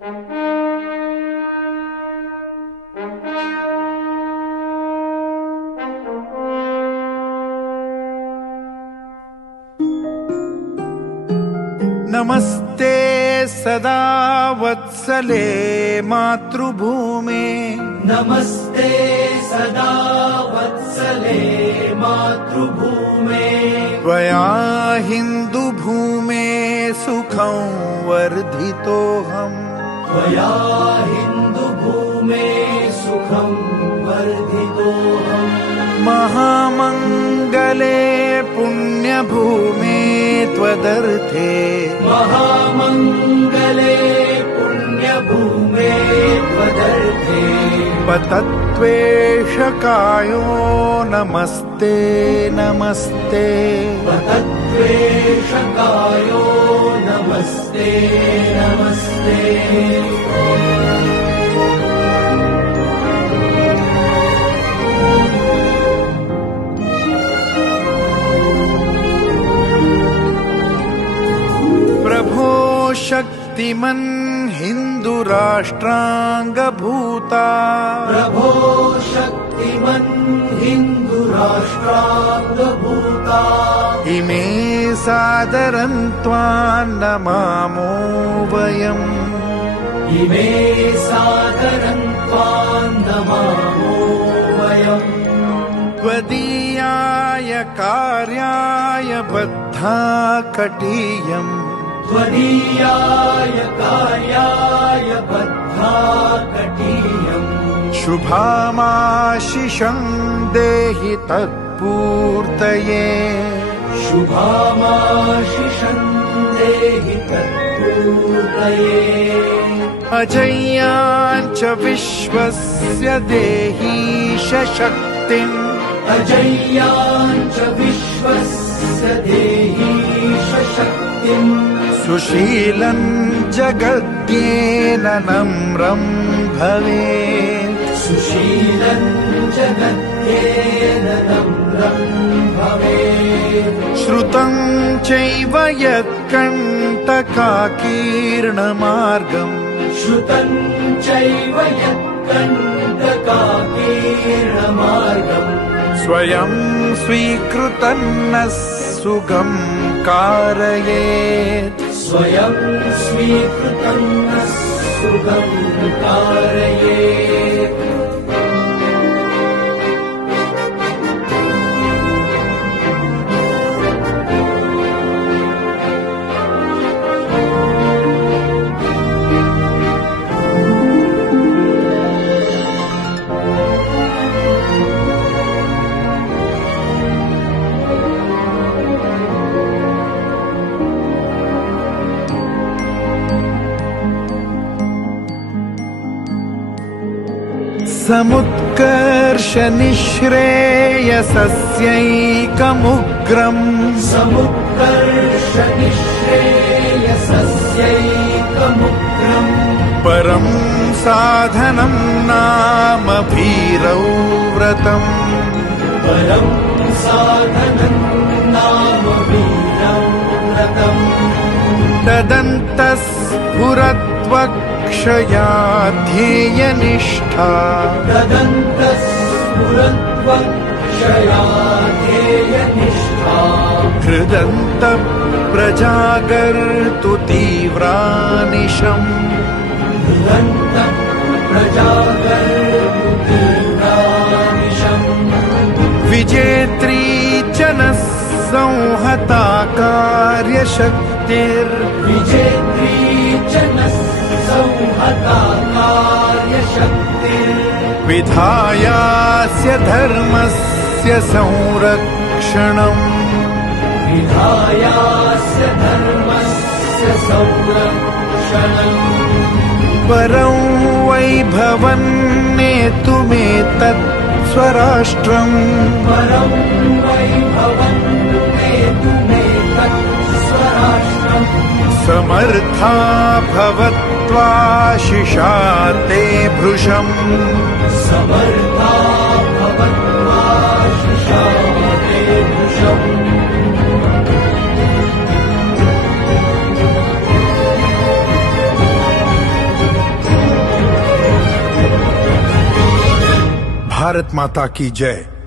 नमस्ते सदा वत्सले मातृभूमे, नमस्ते सदा वत्सले मातृभूमे, त्वया हिन्दुभूमे सुखं वर्धितोऽहम्, त्वया हिन्दुभूमे सुखं वर्धितोऽहम्, महामङ्गले पुण्यभूमे त्वदर्थे, महामङ्गले पुण्यभूमे त्वदर्थे, पतत्वेषकायो नमस्ते नमस्ते, पतत्वेषकायो नमस्ते नमस्ते, प्रभो शक्तिमन् हिन्दुराष्ट्राङ्गभूता, प्रभो शक्तिमन् हिन्दुराष्ट्राङ्गभूता, इमे सादरं त्वां नमामो वयम्, इमे सादरं त्वां नमामो वयम्, त्वदीयाय कार्याय बद्धा कटीयम्, त्वदीयाय कार्याय बद्धा कटीयम्, शुभामाशिषं देहि तत्पूर्तये, शुभामाशिषं देहि तत्पूर्तये, अजय्याञ्च विश्वस्य देहि शक्तिम्, अजय्याञ्च विश्वस्य देहि शक्तिम्, सुशीलं जगद्येन नम्रं भवेत्, सुशीलं जगद्येन नम्रं भवेत्, श्रुतं चैव यत्कण्टकाकीर्णमार्गम्, श्रुतं चैव यत्कण्टकाकीर्णमार्गम्, स्वयं स्वीकृतं नः सुगं कारयेत्, स्वयं स्वीकृतं नः सुगं कारयेत्, समुत्कर्ष निःश्रेयसस्यैकमुग्रम्, समुत्कर्ष निःश्रेयसस्यैकमुग्रम्, परं साधनं नाम भीरौ व्रतम्, परं साधनं नाम वीरं व्रतम्, तदन्तस्फुरत्वक्षया ध्येयनिष्ठा, तदन्तस्फुरत्वक्षया ध्येयनिष्ठा, हृदन्तप्रजागर्तु तीव्रानिशम्, हृदन्तप्रजागर्तु तीव्रानिशम्, विजेत्री च नः संहता कार्यशक्तिर्, विजेत्री च नः संहता कार्यशक्तिर्, विधायास्य धर्मस्य संरक्षणम्, विधायास्य धर्मस्य संरक्षणम्, परं वैभवन्नेतुमेतत् स्वराष्ट्रम्, परं वैभवं नेतुमेतत् स्वराष्ट्रम्, समर्था भवत्वाशिषा ते भृशम्, समर्था भवत्वाशिषा ते भृशम्, भारत माता की जय.